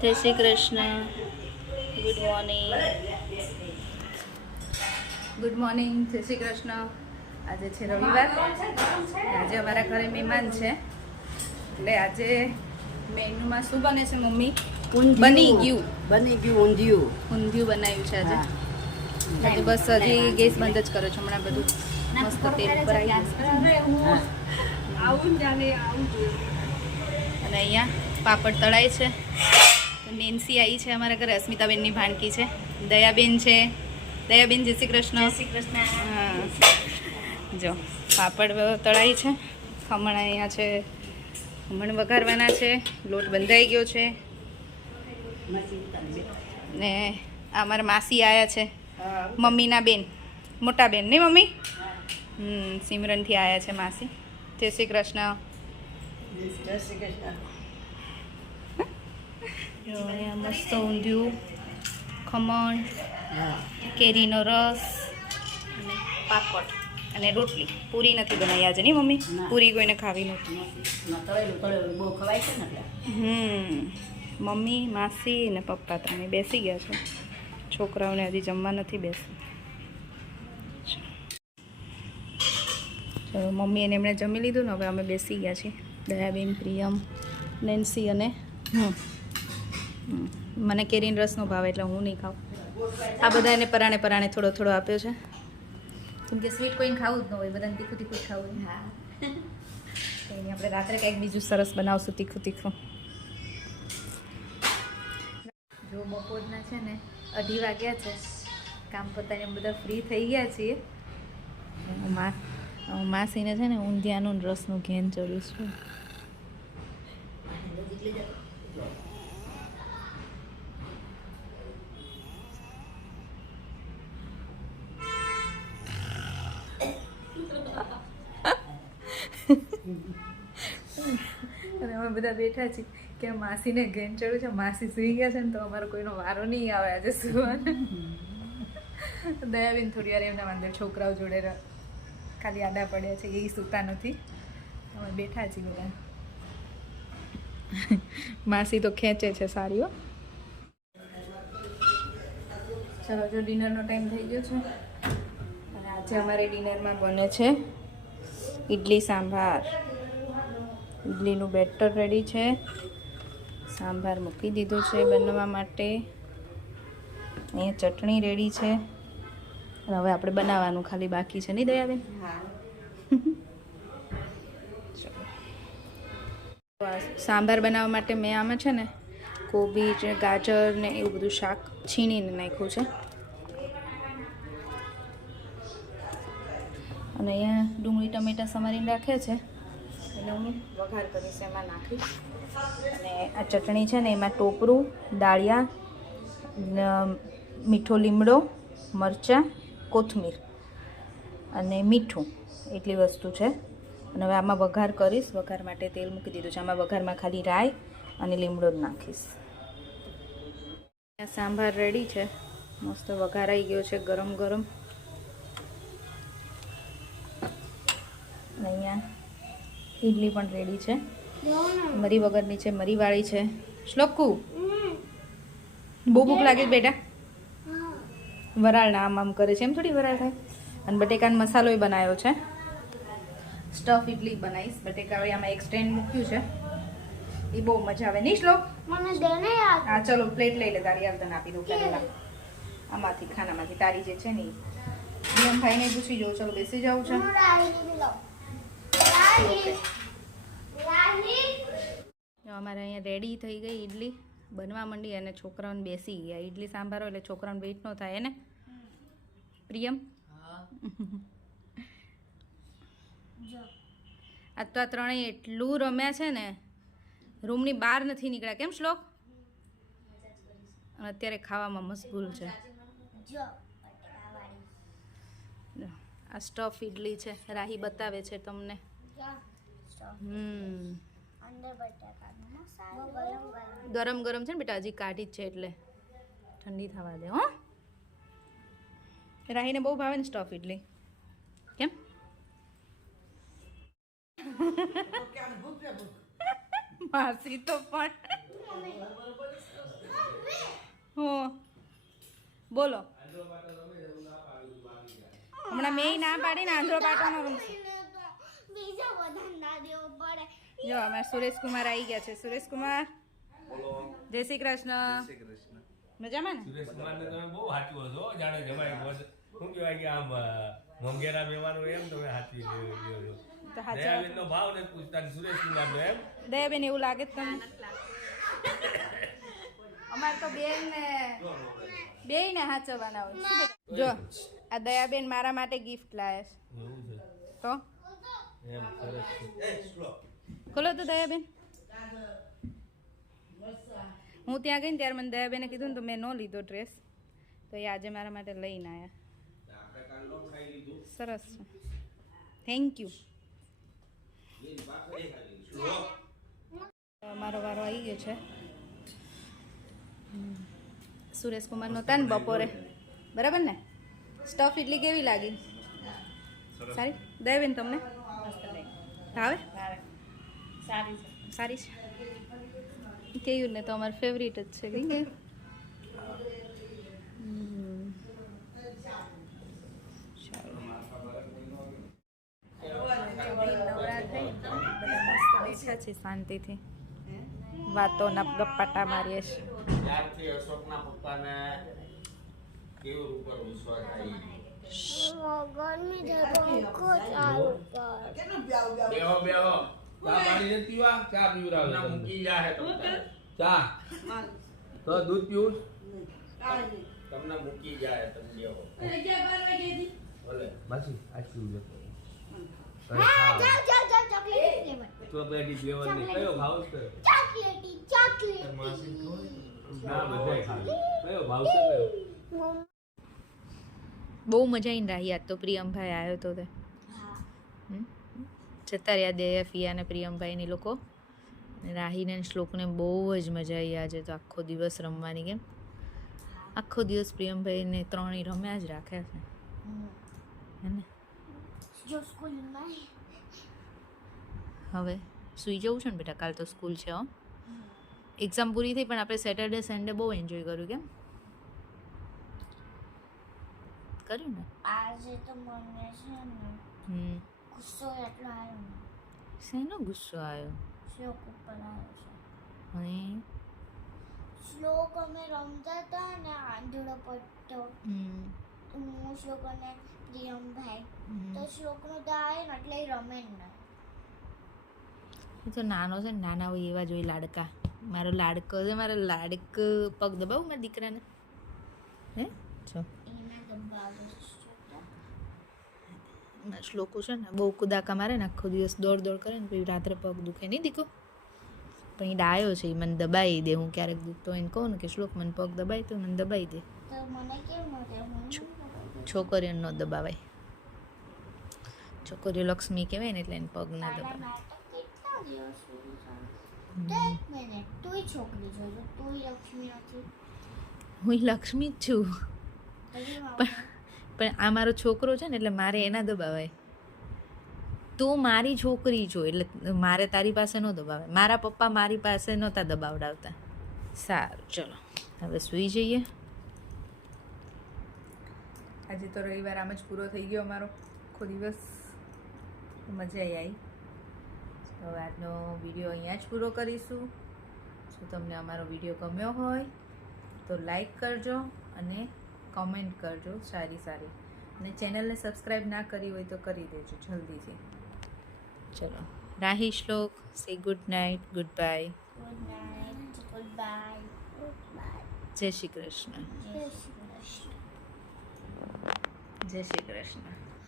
જય Shri Krishna. Good morning. Good morning. જય શ્રી કૃષ્ણ. આજે છે રવિવાર. આજે અમારા ઘરે મહેમાન છે, એટલે આજે મેનુમાં શું બને છે મમ્મી? બની ગયું ઊંધિયું બનાવ્યું છે આજે. આજે બસ હજી ગેસ બંધ જ કરો છો. હમણાં બધું મસ્ત તેલ ઉપર આવી અને અહીંયા પાપડ તળાય છે. નેન્સી આવી છે અમારા ઘરે. અસ્મિતાબેનની ભાણકી છે. દયાબેન છે. દયાબેન જય શ્રી કૃષ્ણ. જય શ્રી કૃષ્ણ. હા, જો પાપડ તળાય છે. ખમણ અહીંયા છે. ખમણ વઘારવાના છે. લોટ બંધાઈ ગયો છે. ને અમારા માસી આવ્યા છે, મમ્મીના બેન, મોટા બેન નહીં મમ્મી? સિમરનથી આવ્યા છે માસી. જય શ્રી કૃષ્ણ. જય શ્રી કૃષ્ણ. અહીંયા મસ્ત ઊંધિયું, ખમણ, કેરીનો રસ અને પાપડ અને રોટલી. પૂરી નથી બનાવી આજે નહીં મમ્મી? પૂરી કોઈને ખાવી નથી. મમ્મી, માસી ને પપ્પા ત્રણે બેસી ગયા છે. છોકરાઓને હજી જમવા નથી બેસવું. ચલો, મમ્મી અને એમણે જમી લીધું ને હવે અમે બેસી ગયા છીએ. દયાબેન, પ્રિયમ, નેન્સી અને મને કેરીનો રસનો ભાવ એટલે હું નહીં ખાઉં. આ બધા એને પરાણે પરાણે થોડો થોડો આપ્યો છે, કેમ કે સ્વીટ કોઈને ખાવું જ ન હોય, બધાને તીખું તીખું જ ખાવું. હા, કંઈ આપણે રાત્રે કંઈક બીજું સરસ બનાવશું તીખું તીખું. જો બપોરના છે ને 2:30 વાગ્યા છે. કામ પતાવીને બધા ફ્રી થઈ ગયા છીએ. માસીને છે ને ઊંધિયાનું રસનું ઘેન ચડ્યું છે. અને અમે બધા બેઠા છીએ કે માસીને ઘેન ચડ્યું છે. માસી સૂઈ ગયા છે ને તો અમારો કોઈનો વારો નહીં આવે આજે સુવાનો. દયાબેન થોડી વાર એમના અંદર છોકરાઓ જોડે ખાલી આડા પડ્યા છે, એ સૂતા નથી. અમે બેઠા છીએ બધા. માસી તો ખેંચે છે સારીઓ. ચલો, જો ડિનરનો ટાઈમ થઈ ગયો છે અને આજે અમારે ડિનરમાં બને છે ઇડલી સાંભાર. ઇડલીનું બેટર રેડી છે. સાંભાર મૂકી દીધો છે બનવા માટે. અહીંયા ચટણી રેડી છે. હવે આપણે બનાવવાનું ખાલી બાકી છે નહીં દયાબેન? હા. સાંભાર બનાવવા માટે મેં આમાં છે ને કોબીજ, ગાજર ને એવું બધું શાક છીણીને નાખ્યું છે. અને અહીંયા ડુંગળી ટમેટા સમારીને રાખ્યા છે, એટલે હું વઘાર કરીશ એમાં નાખીશ. અને આ ચટણી છે ને એમાં ટોપરું, દાળિયા, મીઠો લીમડો, મરચાં, કોથમીર અને મીઠું, એટલી વસ્તુ છે. અને હવે આમાં વઘાર કરીશ. વઘાર માટે તેલ મૂકી દીધું છે. આમાં વઘારમાં ખાલી રાઈ અને લીમડો જ નાખીશ. સાંભાર રેડી છે. મસ્ત વઘારાઈ ગયો છે ગરમ ગરમ. અને અહીંયા ઇડલી પણ રેડી છે. મરી વગરની છે, મરીવાળી છે. શ્લોકુ, બહુ ભૂખ લાગે બેટા? વરાળના આમ આમ કરે છે. એમ થોડી વરાળ થાય. અને બટેકાનો મસાલો બનાવ્યો છે. સ્ટફ ઇડલી બનાવીશ. બટેકાવાળી આમાં એક સ્ટેન્ડ મૂક્યું છે, એ બહુ મજા આવે નહીં શ્લોક? હા, ચલો પ્લેટ લઈ લે તારી. હાલ તને આપી દઉં પહેલા આમાંથી, ખાનામાંથી તારી જે છે ને. નિયમ ભાઈને પૂછી જાઉં. ચલો બેસી જાઉં છે. અમારે અહીંયા રેડી થઈ ગઈ ઇડલી, બનવા માંડી અને છોકરાઓને બેસી ગયા. ઇડલી સાંભાર હોય એટલે છોકરાઓને વેઇટ ન થાય ને પ્રિયમ? આજ તો આ ત્રણેય એટલું રમ્યા છે ને, રૂમની બહાર નથી નીકળ્યા. કેમ શ્લોક? અત્યારે ખાવામાં મશગુલ છે. આ સ્ટફ ઇડલી છે. રાહી બતાવે છે તમને. ગરમ ગરમ છે ને બેટા, હજી કાઢી જ છે એટલે ઠંડી થવા દે. હો, રાહીને બહુ ભાવે ને સ્ટફ ઇડલી. કેમ? માસી તો પણ બોલો હમણાં મેં ના પાડીને આંધળો પાટવાનો રમશે. બીજા બધા ના દેવો પડે. જો અમારા સુરેશ કુમાર આવી ગયા છે. સુરેશ કુમાર જય શ્રી કૃષ્ણ. મજામાં ને? સુરેશ કુમારને તમે બહુ સાચું હશો જાણે જમાઈ શું કહેવાય કે આમ મોંઘેરા મહેમાનો એમ તમે સાચી લ્યો છો. તો હાચા દયાબેનનો ભાવ નથી પૂછતા ને સુરેશ કુમારનો એમ દયાબેન એવું લાગે જ તમને? અમારે તો બેય ને હાચવવાના હોય. શું બેટા? જો આ દયાબેન મારા માટે ગિફ્ટ લાયા એવું છે છે. તો એમ સરસ છે. ખોલો તો દયાબેન. હું ત્યાં ગઈ ને ત્યારે મને દયાબેને કીધું ને તો મેં ન લીધો ડ્રેસ, તો એ આજે મારા માટે લઈને આવ્યા. સરસ છે, થેન્ક યુ. મારો વારો આવી ગયો છે. સુરેશ કુમાર નો હતા ને બપોરે, બરાબર ને? સ્ટફ ઇડલી કેવી લાગી? સારી. દયાબેન તમને ભાવે? સારી છે. કેવું ને તો અમારું ફેવરિટ જ છે. કઈ ગયું બેઠા છે શાંતિથી, વાતો ગપ્પાટા મારીએ છે. ત્યારથી અશોકના પપ્પાને કેવું ઉપર વિશ્વાસ આવી ગરમી છે તો આંખો ચાલુ કર. બેહો બેહો ચા પાણી નથી પીવા ચા પીવરાવ ના મૂકી જાહે તમને ચા તો દૂધ પીવું તમને મૂકી જાય તમે બેહો ભલે માસી આ શું છે હા જાવ ચોકલેટ લેવા. ચોકલેટી ફ્લેવરની કયો ભાવ છે ચોકલેટી ના બધાય ખાલી કયો ભાવ છે કયો બહુ મજા આવીને રહી. આજ તો પ્રિયમભાઈ આવ્યો તો તે જતા રહ્યા દયા ફિયા અને પ્રિયમભાઈની લોકો. રાહીને શ્લોકને બહુ જ મજા આવી આજે તો. આખો દિવસ રમવાની. કેમ આખો દિવસ પ્રિયમભાઈને ત્રણેય રમ્યા જ રાખ્યા છે હે ને? જો સ્કૂલમાં હવે સૂઈ જવું છે ને બેટા, કાલ તો સ્કૂલ છે. હો, એક્ઝામ પૂરી થઈ પણ આપણે સેટરડે સન્ડે બહુ એન્જોય કર્યું. કેમ કર્યું ને? આજે તો મને છે ને ગુસ્સો એટલો આવ્યો ને. શેનો ગુસ્સો આવ્યો? શ્લોક ઉપર આવ્યો છે. હવે શ્લોક અમે રમતા હતા ને આંધળો પડતો. હું શ્લોક અને પ્રિયમભાઈ તો શ્લોકનો તો આવે ને એટલે રમે ને. એ તો નાનો છે ને, નાના હોય એવા જોઈ લાડકા. મારો લાડકો છે, મારો લાડક પગ દબાવું મારા દીકરાને. હે જો એના દબાવે છે. શ્લોકો છે ને બહુ કુદાકા મારે ને, આખો દિવસ દોડ દોડ કરે ને, પછી રાત્રે પગ દુખે નહીં દીકો. પણ એ ડાયો છે, એ મને દબાવી દે. હું ક્યારેક દુખતો એને કહું ને કે શ્લોક મને પગ દબાવી, તો મને દબાવી દે. તો મને કેમ ન થાય? છોકરીઓને ન દબાવાય. છોકરીઓ લક્ષ્મી કહેવાય ને, એટલે એને પગ ના દબાવે. કેટલા દિવસ સુધી ચાલે? એક મિનિટ, તુંય છોકરી છો તો તુંય લક્ષ્મી નથી? હું લક્ષ્મી જ છું, પણ આ મારો છોકરો છે ને એટલે મારે એના દબાવાય. તું મારી છોકરી છો એટલે મારે તારી પાસે ન દબાવે. મારા પપ્પા મારી પાસે નહોતા દબાવડાવતા. સારું ચલો હવે સૂઈ જઈએ. આજે તો રવિવાર આમ જ પૂરો થઈ ગયો અમારો આખો દિવસ. મજા આવી. તો આજનો વિડીયો અહીંયા જ પૂરો કરીશું. જો તમને અમારો વિડીયો ગમ્યો હોય તો લાઈક કરજો અને કોમેન્ટ કરજો સારી સારી. અને ચેનલને સબસ્ક્રાઈબ ના કરી હોય તો કરી દેજો જલ્દીથી. ચલો રાહી શ્લોક સે good night, good bye. Good night, good bye, good bye. જય શ્રી કૃષ્ણ. જય શ્રી કૃષ્ણ. જય શ્રી કૃષ્ણ.